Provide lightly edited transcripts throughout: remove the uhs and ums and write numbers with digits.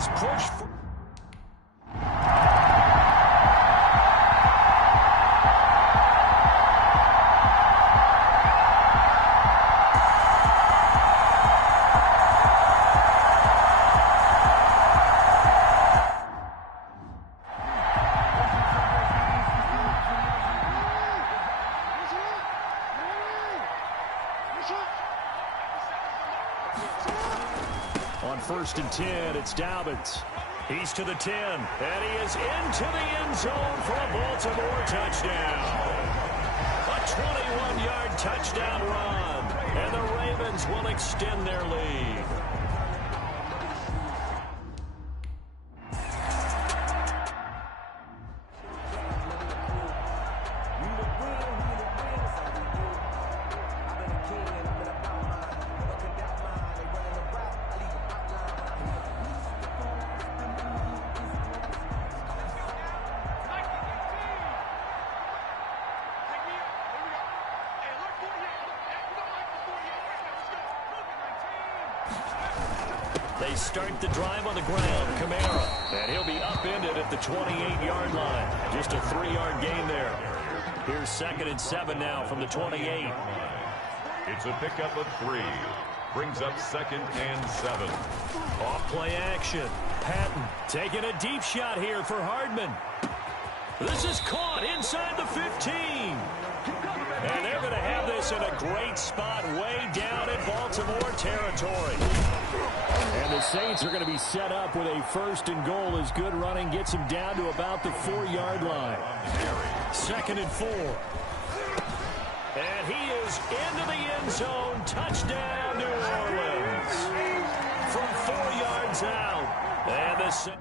Ravens push for... On 1st and 10, it's Dobbins. He's to the 10, and he is into the end zone for a Baltimore touchdown. A 21-yard touchdown run, and the Ravens will extend their lead. They start the drive on the ground. Kamara. And he'll be upended at the 28-yard line. Just a 3-yard gain there. Here's 2nd and 7 now from the 28. It's a pickup of 3. Brings up 2nd and 7. Off play action. Patton taking a deep shot here for Hardman. This is caught inside the 15. And they're going to have this in a great spot way down in Baltimore territory. And the Saints are going to be set up with a 1st and goal as good running gets them down to about the 4-yard line. 2nd and 4. And he is into the end zone. Touchdown, New Orleans. From 4 yards out. And the Saints...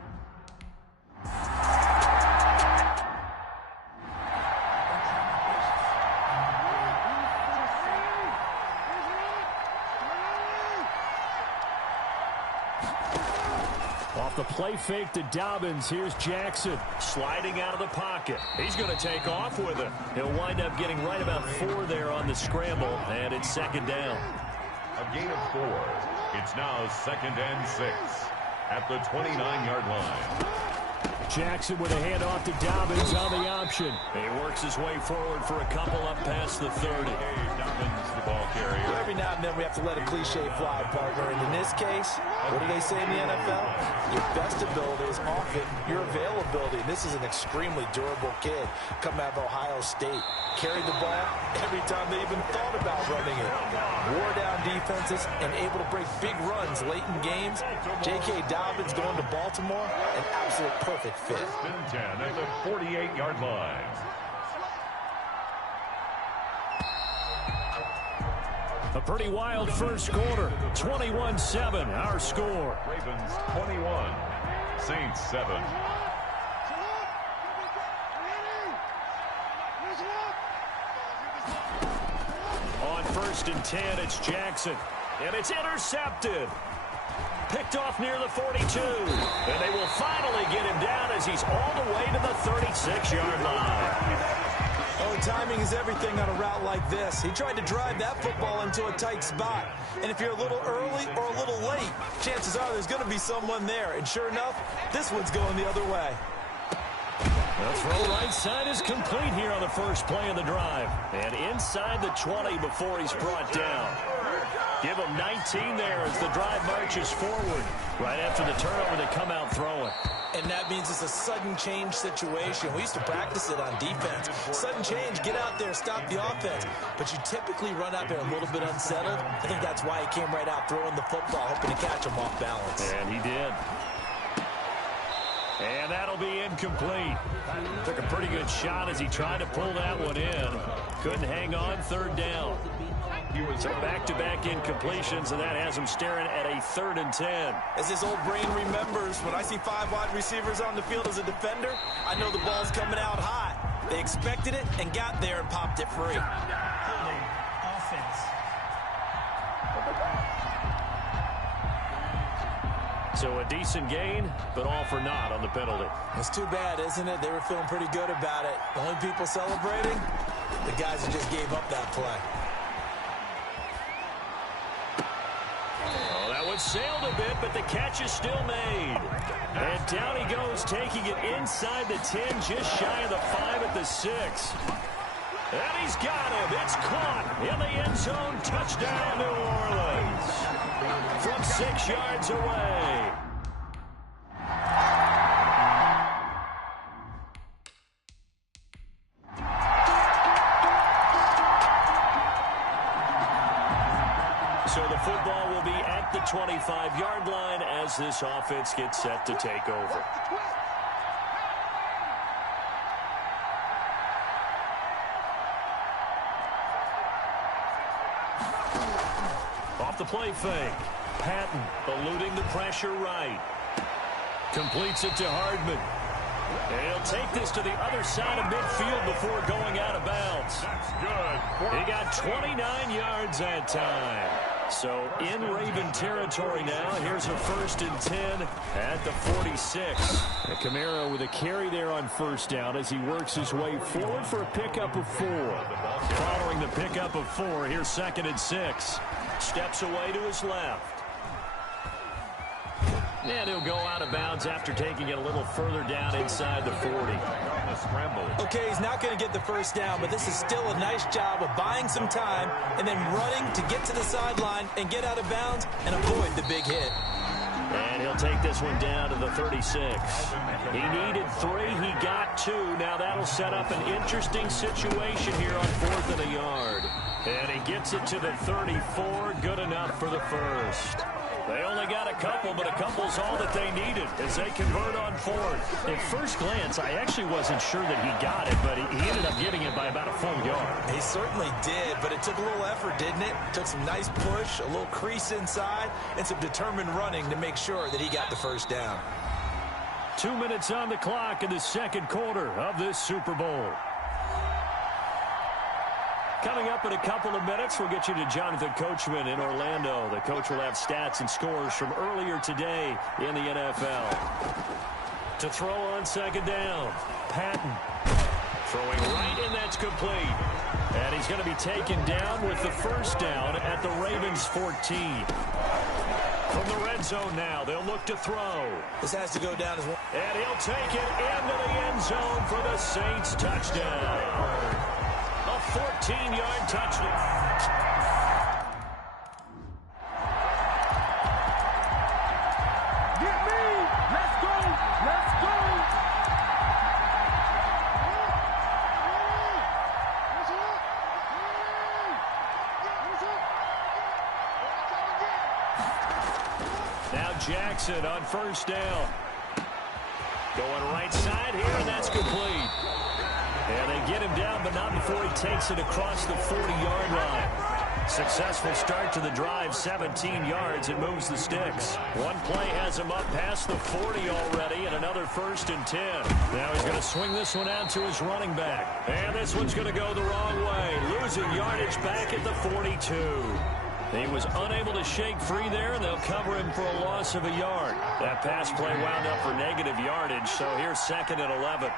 Off the play fake to Dobbins. Here's Jackson sliding out of the pocket. He's going to take off with it. He'll wind up getting right about 4 there on the scramble, and it's 2nd down. A gain of 4. It's now 2nd and 6 at the 29-yard line. Jackson with a handoff to Dobbins on the option. He works his way forward for a couple up past the 30. Dobbins, the ball carrier. Every now and then we have to let a cliche fly, partner. And in this case, what do they say in the NFL? Your best ability is often your availability. This is an extremely durable kid coming out of Ohio State. Carried the ball every time they even thought about running it. Wore down defenses and able to break big runs late in games. J.K. Dobbins going to Baltimore, an absolute perfect fit. 1st and 10 at the 48-yard line. A pretty wild first quarter. 21-7, our score. Ravens 21, Saints 7. On 1st and 10, it's Jackson. And it's intercepted. Picked off near the 42. And they will finally get him down as he's all the way to the 36-yard line. Oh, timing is everything on a route like this. He tried to drive that football into a tight spot. And if you're a little early or a little late, chances are there's going to be someone there. And sure enough, this one's going the other way. The throw right side is complete here on the first play of the drive. And inside the 20 before he's brought down. Give him 19 there as the drive marches forward. Right after the turnover, they come out throwing. And that means it's a sudden change situation. We used to practice it on defense. Sudden change, get out there, stop the offense. But you typically run out there a little bit unsettled. I think that's why he came right out throwing the football, hoping to catch him off balance. And he did. And that'll be incomplete. Took a pretty good shot as he tried to pull that one in. Couldn't hang on, 3rd down. So back-to-back incompletions, and that has him staring at a 3rd and 10. As his old brain remembers, when I see 5 wide receivers on the field as a defender, I know the ball's coming out hot. They expected it and got there and popped it free. Offense. So a decent gain, but all for naught on the penalty. It's too bad, isn't it? They were feeling pretty good about it. The only people celebrating, the guys who just gave up that play. Oh, that was sailed a bit, but the catch is still made. And down he goes, taking it inside the 10, just shy of the 5 at the 6. And he's got him. It's caught in the end zone. Touchdown, New Orleans. From 6 yards away. So the football will be at the 25-yard line as this offense gets set to take over. Off the play fake. Patton eluding the pressure right. Completes it to Hardman. And he'll take this to the other side of midfield before going out of bounds. That's good. He got 29 yards that time. So in Raven territory now. Here's a 1st and 10 at the 46. And Kamara with a carry there on first down as he works his way forward for a pickup of 4. Following the pickup of 4, here's 2nd and 6. Steps away to his left. And he'll go out of bounds after taking it a little further down inside the 40. Okay, he's not going to get the first down, but this is still a nice job of buying some time and then running to get to the sideline and get out of bounds and avoid the big hit. And he'll take this one down to the 36. He needed 3. He got 2. Now that'll set up an interesting situation here on 4th and a yard. And he gets it to the 34. Good enough for the first. They only got a couple, but a couple's all that they needed as they convert on 4th. At first glance, I actually wasn't sure that he got it, but he ended up getting it by about a full yard. He certainly did, but it took a little effort, didn't it? Took some nice push, a little crease inside, and some determined running to make sure that he got the first down. 2 minutes on the clock in the second quarter of this Super Bowl. Coming up in a couple of minutes, we'll get you to Jonathan Coachman in Orlando. The coach will have stats and scores from earlier today in the NFL. To throw on 2nd down, Patton. Throwing right, and that's complete. And he's going to be taken down with the first down at the Ravens 14. From the red zone now, they'll look to throw. This has to go down as well. And he'll take it into the end zone for the Saints touchdown. 14-yard touchdown. Get me! Let's go! Let's go! Now Jackson on first down. Going right side here, and that's complete. And they get him down, but not before he takes it across the 40-yard line. Successful start to the drive, 17 yards, and moves the sticks. One play has him up past the 40 already, and another 1st and 10. Now he's going to swing this one out to his running back. And this one's going to go the wrong way, losing yardage back at the 42. He was unable to shake free there, and they'll cover him for a loss of a yard. That pass play wound up for negative yardage, so here's 2nd and 11.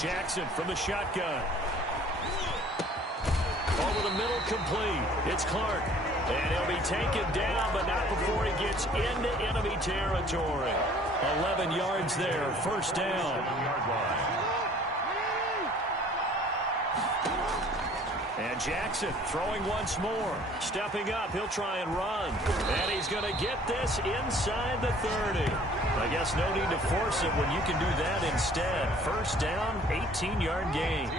Jackson from the shotgun. Over the middle, complete. It's Clark. And he'll be taken down, but not before he gets into enemy territory. 11 yards there, first down. And Jackson throwing once more. Stepping up, he'll try and run. And he's going to get this inside the 30. I guess no need to force it when you can do that instead. First down, 18-yard gain.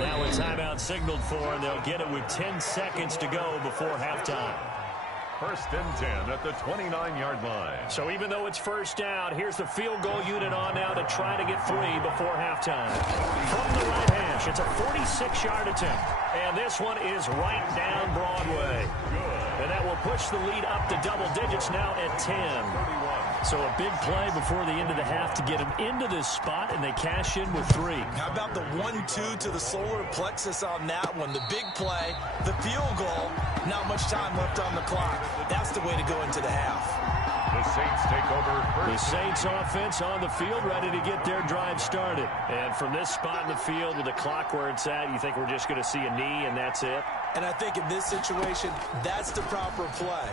Now a timeout signaled for, and they'll get it with 10 seconds to go before halftime. 1st and 10 at the 29-yard line. So even though it's first down, here's the field goal unit on now to try to get 3 before halftime. From the right hash, it's a 46-yard attempt. And this one is right down Broadway. And that will push the lead up to double digits now at 10. So a big play before the end of the half to get them into this spot, and they cash in with 3. How about the 1-2 to the solar plexus on that one? The big play, the field goal, not much time left on the clock. That's the way to go into the half. The Saints Saints take over first. The Saints offense on the field, ready to get their drive started. And from this spot in the field with the clock where it's at, you think we're just going to see a knee and that's it? And I think in this situation, that's the proper play.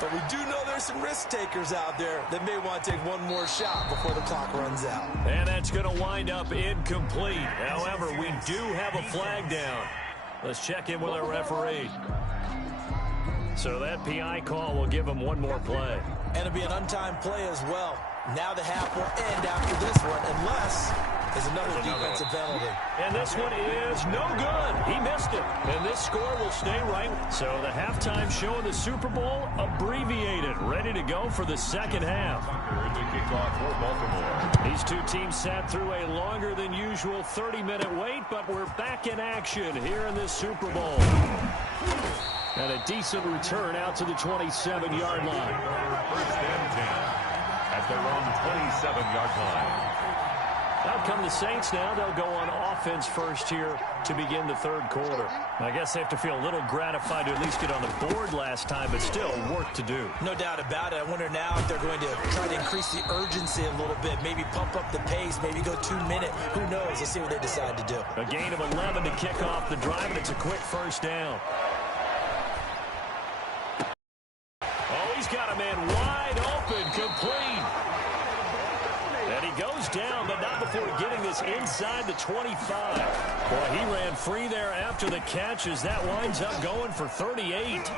But we do know there's some risk takers out there that may want to take one more shot before the clock runs out. And that's going to wind up incomplete. However, we do have a flag down. Let's check in with our referee. So that PI call will give him one more play. And it'll be an untimed play as well. Now the half will end after this one, unless there's another defensive penalty. And this one is no good. He missed it. And this score will stay right. So the halftime show of the Super Bowl abbreviated, ready to go for the second half. The kickoff for Baltimore. These two teams sat through a longer than usual 30-minute wait, but we're back in action here in this Super Bowl. And a decent return out to the 27-yard line. First and 10 at their own 27-yard line. Out come the Saints now. They'll go on offense first here to begin the third quarter. I guess they have to feel a little gratified to at least get on the board last time, but still work to do. No doubt about it. I wonder now if they're going to try to increase the urgency a little bit, maybe pump up the pace, maybe go 2 minute. Who knows? Let's see what they decide to do. A gain of 11 to kick off the drive, and it's a quick first down. He's got a man wide open, complete. And he goes down, but not before getting this inside the 25. Boy, he ran free there after the catch as that winds up going for 38.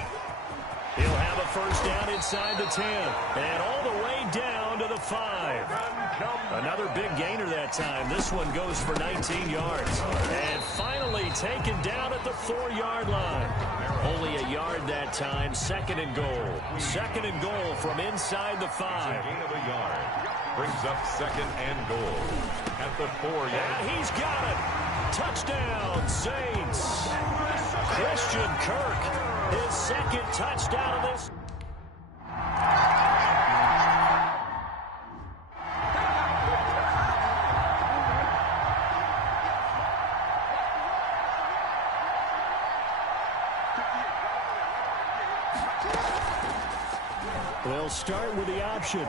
He'll have a first down inside the 10. And all the way down to the 5. Another big gainer that time. This one goes for 19 yards. And finally taken down at the 4-yard line. Only a yard that time. Second and goal. Second and goal from inside the 5. Gain of a yard. Brings up second and goal at the 4-yard. And he's got it. Touchdown, Saints. Christian Kirk, his second touchdown of this. They'll start with the option.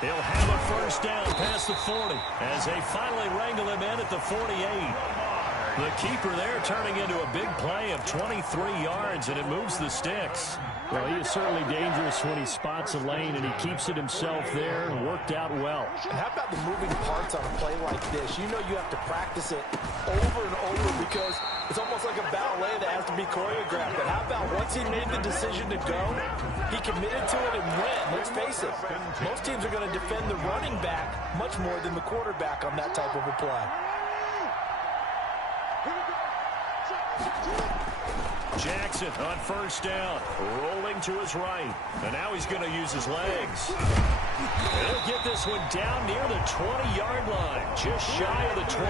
He'll have a first down past the 40 as they finally wrangle him in at the 48. The keeper there turning into a big play of 23 yards, and it moves the sticks. Well, he is certainly dangerous when he spots a lane, and he keeps it himself there and worked out well. And how about the moving parts on a play like this? You know you have to practice it over and over because it's almost like a ballet that has to be choreographed. But how about once he made the decision to go, he committed to it and went. Let's face it, most teams are going to defend the running back much more than the quarterback on that type of a play. Jackson on first down, rolling to his right, and now he's going to use his legs. He'll get this one down near the 20-yard line, just shy of the 20.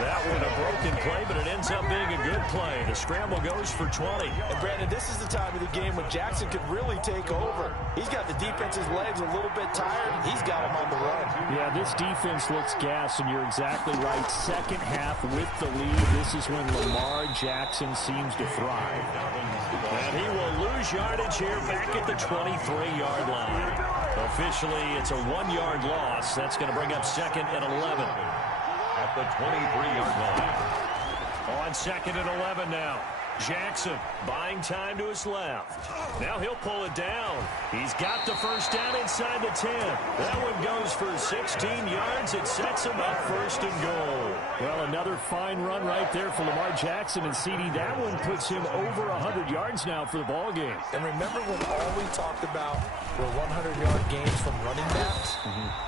That one a broken play, but it ends up being a good play. The scramble goes for 20. And Brandon, this is the time of the game when Jackson could really take over. He's got the defense's legs a little bit tired. He's got him on the run. Yeah, this defense looks gassed, and you're exactly right. Second half with the lead, this is when Lamar Jackson seems to thrive. And he will lose yardage here back at the 23-yard line. Officially, it's a 1-yard loss. That's going to bring up second and 11. At the 23-yard line. On second and 11 now. Jackson buying time to his left. Now he'll pull it down. He's got the first down inside the 10. That one goes for 16 yards. It sets him up first and goal. Well, another fine run right there for Lamar Jackson and CD. That one puts him over 100 yards now for the ball game. And remember when all we talked about were 100-yard games from running backs?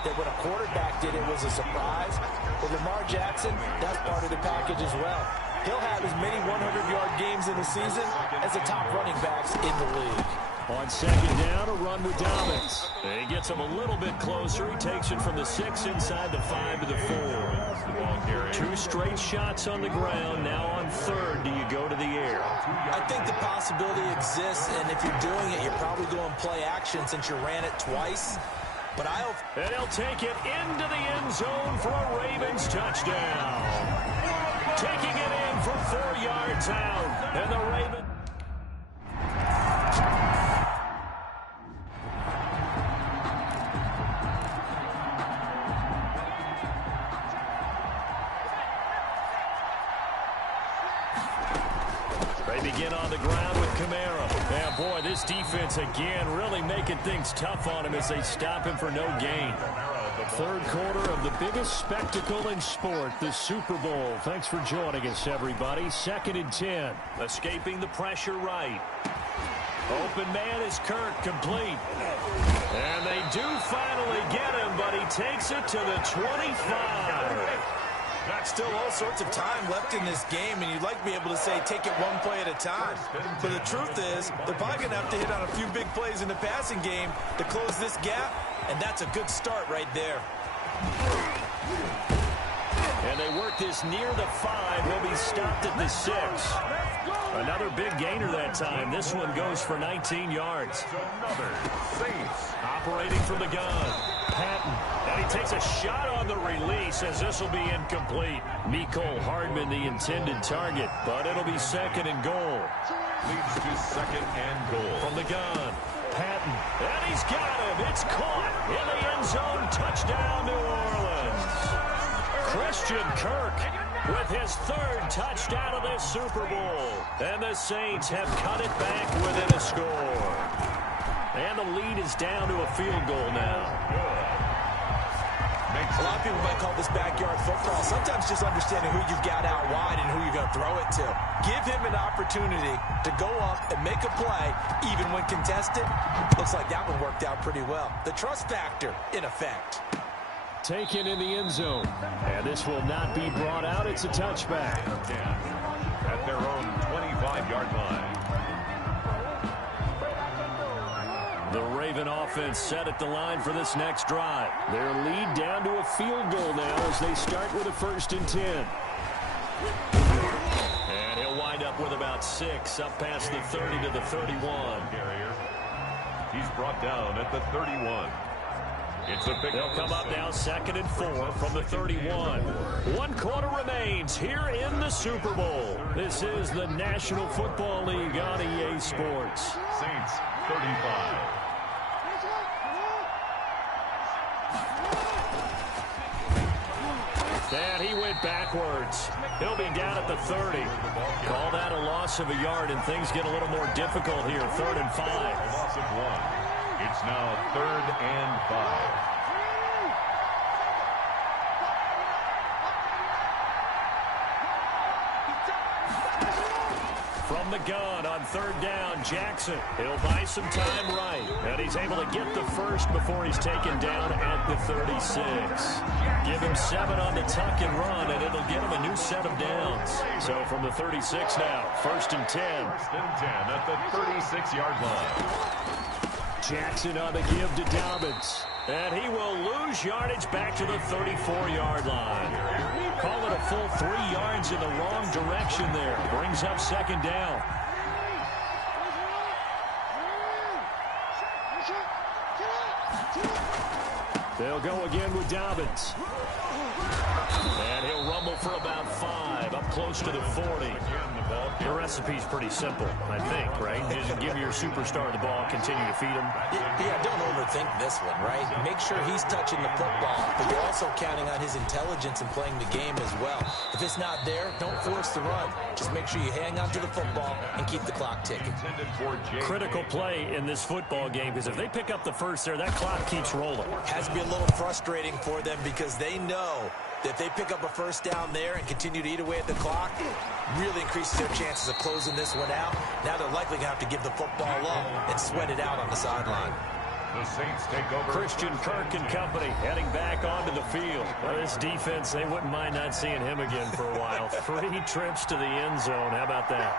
That when a quarterback did it was a surprise. With Lamar Jackson, that's part of the package as well. He'll have as many 100-yard games in a season as the top running backs in the league. On second down, a run with Dobbins. He gets him a little bit closer. He takes it from the 6 inside the 5 to the 4. 2 straight shots on the ground. Now on third, do you go to the air? I think the possibility exists, and if you're doing it, you're probably going play action since you ran it twice. But and he'll take it into the end zone for a Ravens touchdown. Taking it in for 4 yards out. And the Ravens. again on the ground with Kamara. And, boy, this defense again really making things tough on him as they stop him for no gain. Third quarter of the biggest spectacle in sport, the Super Bowl. Thanks for joining us, everybody. 2nd and 10. Escaping the pressure right. Open man is Kirk, complete. And they do finally get him, but he takes it to the 25. Still all sorts of time left in this game, and you'd like to be able to say take it one play at a time. But the truth is, they're probably going to have to hit on a few big plays in the passing game to close this gap, and that's a good start right there. And they work this near the 5. He'll be stopped at the 6. Another big gainer that time. This one goes for 19 yards. Another Saints. Operating from the gun. Patton. And he takes a shot on the release as this will be incomplete. Mecole Hardman the intended target, but it'll be 2nd and goal. Leads to 2nd and goal. From the gun. Patton. And he's got him. It's caught in the end zone. Touchdown, New Orleans. Christian Kirk with his 3rd touchdown of this Super Bowl. And the Saints have cut it back within a score. And the lead is down to a field goal now. A lot of people might call this backyard football. Sometimes just understanding who you've got out wide and who you're going to throw it to. Give him an opportunity to go up and make a play, even when contested. Looks like that one worked out pretty well. The trust factor in effect. Taken in the end zone. And this will not be brought out. It's a touchback. At their own 25-yard line. The Raven offense set at the line for this next drive. Their lead down to a field goal now as they start with a 1st and 10. And he'll wind up with about 6 up past the 30 to the 31. He's brought down at the 31. It's a big. They'll come up now 2nd and 4 from the 31. 1 quarter remains here in the Super Bowl. This is the National Football League on EA Sports. Saints 35. And he went backwards. He'll be down at the 30. Call that a loss of a yard, and things get a little more difficult here. 3rd and 5. A loss of 1. It's now 3rd and 5. From the gun on 3rd down, Jackson. He'll buy some time right. And he's able to get the first before he's taken down at the 36. Give him 7 on the tuck and run, and it'll get him a new set of downs. So from the 36 now, 1st and 10. 1st and 10 at the 36-yard line. Jackson on the give to Dobbins. And he will lose yardage back to the 34-yard line. Call it a full 3 yards in the wrong direction there. Brings up 2nd down. They'll go again with Dobbins. And he'll rumble for about 5, up close to the 40. The recipe's pretty simple, I think, right? Just give your superstar the ball, continue to feed him. Yeah, don't overthink this one, right? Make sure he's touching the football, but you're also counting on his intelligence in playing the game as well. If it's not there, don't force the run. Just make sure you hang on to the football and keep the clock ticking. Critical play in this football game, because if they pick up the first there, that clock keeps rolling. Has to be a little frustrating for them because they know that if they pick up a first down there and continue to eat away at the clock, really increases their chances of closing this one out. Now they're likely going to have to give the football up and sweat it out on the sideline. The Saints take over. Christian Kirk and company heading back onto the field. Well, this defense, they wouldn't mind not seeing him again for a while. 3 trips to the end zone. How about that?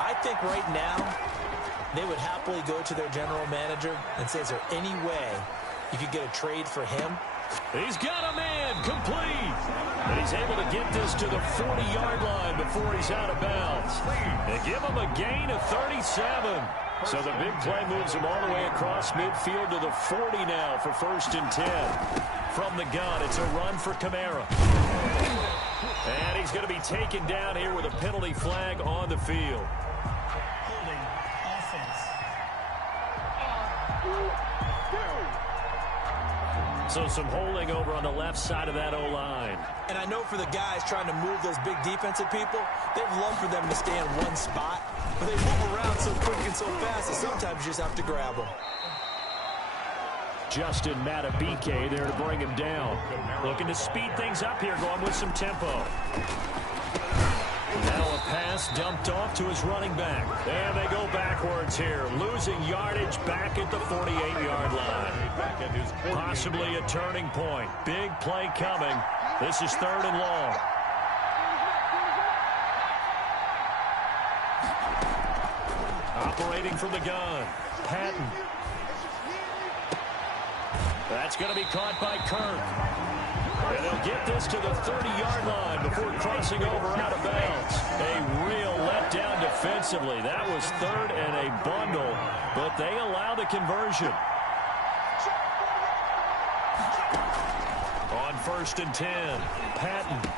I think right now they would happily go to their general manager and say, is there any way you could get a trade for him? He's got a man, complete. And he's able to get this to the 40-yard line before he's out of bounds. They give him a gain of 37. So the big play moves him all the way across midfield to the 40 now for 1st and 10. From the gun, it's a run for Kamara. And he's going to be taken down here with a penalty flag on the field. Holding offense. So some holding over on the left side of that O-line. And I know for the guys trying to move those big defensive people, they'd love for them to stay in one spot but they move around so quick and so fast that sometimes you just have to grab them. Justin Matabike there to bring him down. Looking to speed things up here, going with some tempo. Now a pass dumped off to his running back. And they go backwards here, losing yardage back at the 48-yard line. Possibly a turning point. Big play coming. This is 3rd and long. Operating from the gun, Patton. That's going to be caught by Kirk. And they'll get this to the 30-yard line before crossing over out of bounds. A real letdown defensively. That was 3rd and a bundle, but they allow the conversion. On 1st and 10, Patton.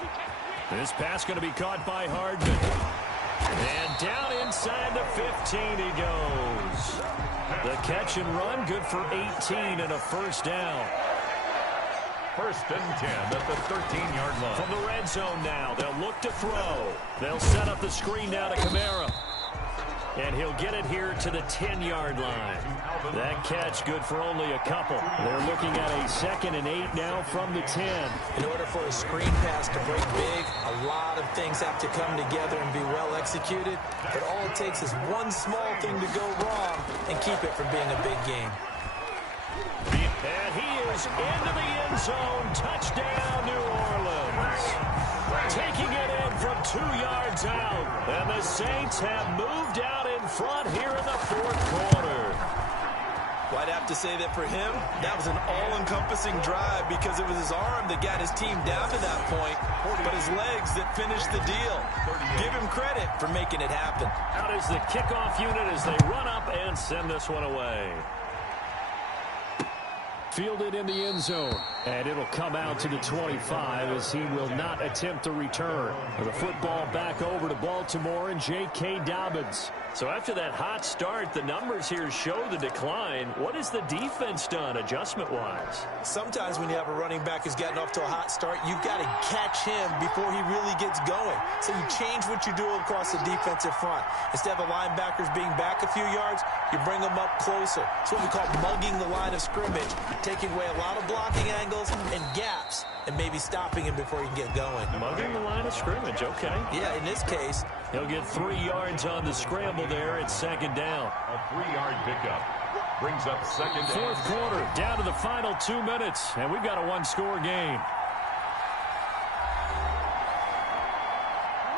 This pass going to be caught by Hardman. And down inside the 15 he goes. The catch and run good for 18 and a 1st down. 1st and 10 at the 13-yard line. From the red zone now, they'll look to throw. They'll set up the screen now to Kamara. And he'll get it here to the 10-yard line. That catch good for only a couple. They're looking at a 2nd and 8 now from the 10. In order for a screen pass to break big, a lot of things have to come together and be well executed. But all it takes is one small thing to go wrong and keep it from being a big game. And he is into the end zone. Touchdown, New Orleans. Taking it in from 2 yards out. And the Saints have moved out in front here in the 4th quarter. Well, I'd have to say that for him, that was an all-encompassing drive because it was his arm that got his team down to that point, but his legs that finished the deal. Give him credit for making it happen. Out is the kickoff unit as they run up and send this one away. Fielded in the end zone, and it'll come out to the 25 as he will not attempt to return. The football back over to Baltimore and J.K. Dobbins. So after that hot start, the numbers here show the decline. What has the defense done adjustment-wise? Sometimes when you have a running back who's gotten off to a hot start, you've got to catch him before he really gets going. So you change what you do across the defensive front. Instead of the linebackers being back a few yards, you bring them up closer. It's what we call mugging the line of scrimmage, taking away a lot of blocking angles and gaps, and maybe stopping him before he can get going. Mugging the line of scrimmage, okay. Yeah, in this case, he'll get 3 yards on the scramble there at 2nd down. A 3-yard pickup brings up 2nd down. 4th quarter, down to the final 2 minutes, and we've got a 1-score game.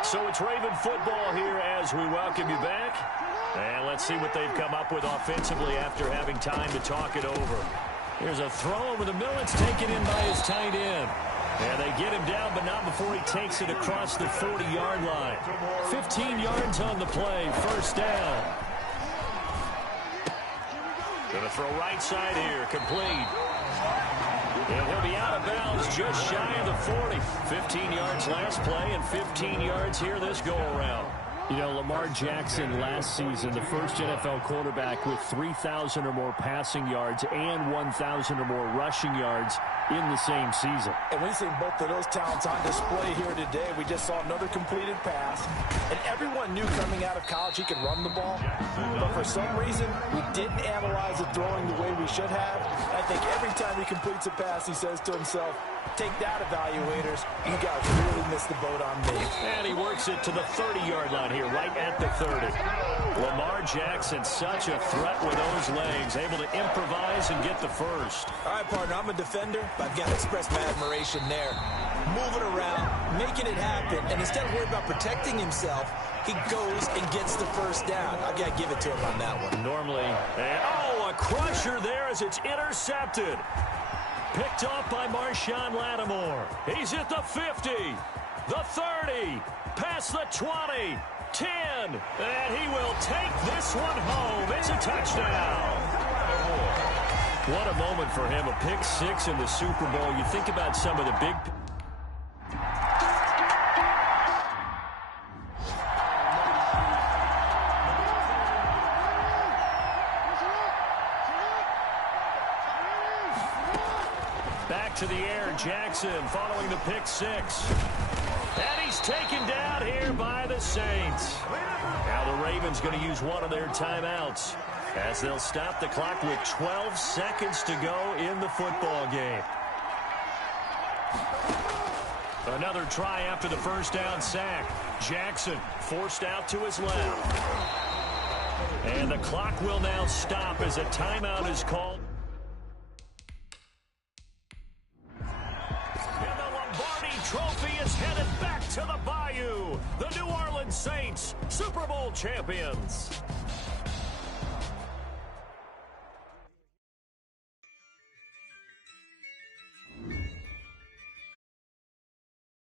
So it's Raven football here as we welcome you back. And let's see what they've come up with offensively after having time to talk it over. Here's a throw over the middle. It's taken in by his tight end. And they get him down, but not before he takes it across the 40-yard line. 15 yards on the play, 1st down. Going to throw right side here, complete. And he'll be out of bounds just shy of the 40. 15 yards last play and 15 yards here this go-around. You know, Lamar Jackson last season, the first NFL quarterback with 3,000 or more passing yards and 1,000 or more rushing yards in the same season. And we've seen both of those talents on display here today. We just saw another completed pass. And everyone knew coming out of college he could run the ball. But for some reason, we didn't analyze it throwing the way we should have. I think every time he completes a pass, he says to himself, take that, evaluators. You guys really missed the boat on me. And he works it to the 30-yard line here, right at the 30. Lamar Jackson, such a threat with those legs, able to improvise and get the first. All right, partner, I'm a defender, but I've got to express my admiration there. Moving around, making it happen, and instead of worrying about protecting himself, he goes and gets the 1st down. I've got to give it to him on that one. Normally, a crusher there as it's intercepted. Picked off by Marshawn Lattimore. He's at the 50, the 30, past the 20, 10, and he will take this one home. It's a touchdown. What a moment for him, a pick 6 in the Super Bowl. You think about some of the big... Back to the air, Jackson following the pick 6. And he's taken down here by the Saints. Now the Ravens going to use one of their timeouts as they'll stop the clock with 12 seconds to go in the football game. Another try after the first down sack. Jackson forced out to his left. And the clock will now stop as a timeout is called. And the Lombardi Trophy is headed back to the Bayou. The New Orleans Saints, Super Bowl champions.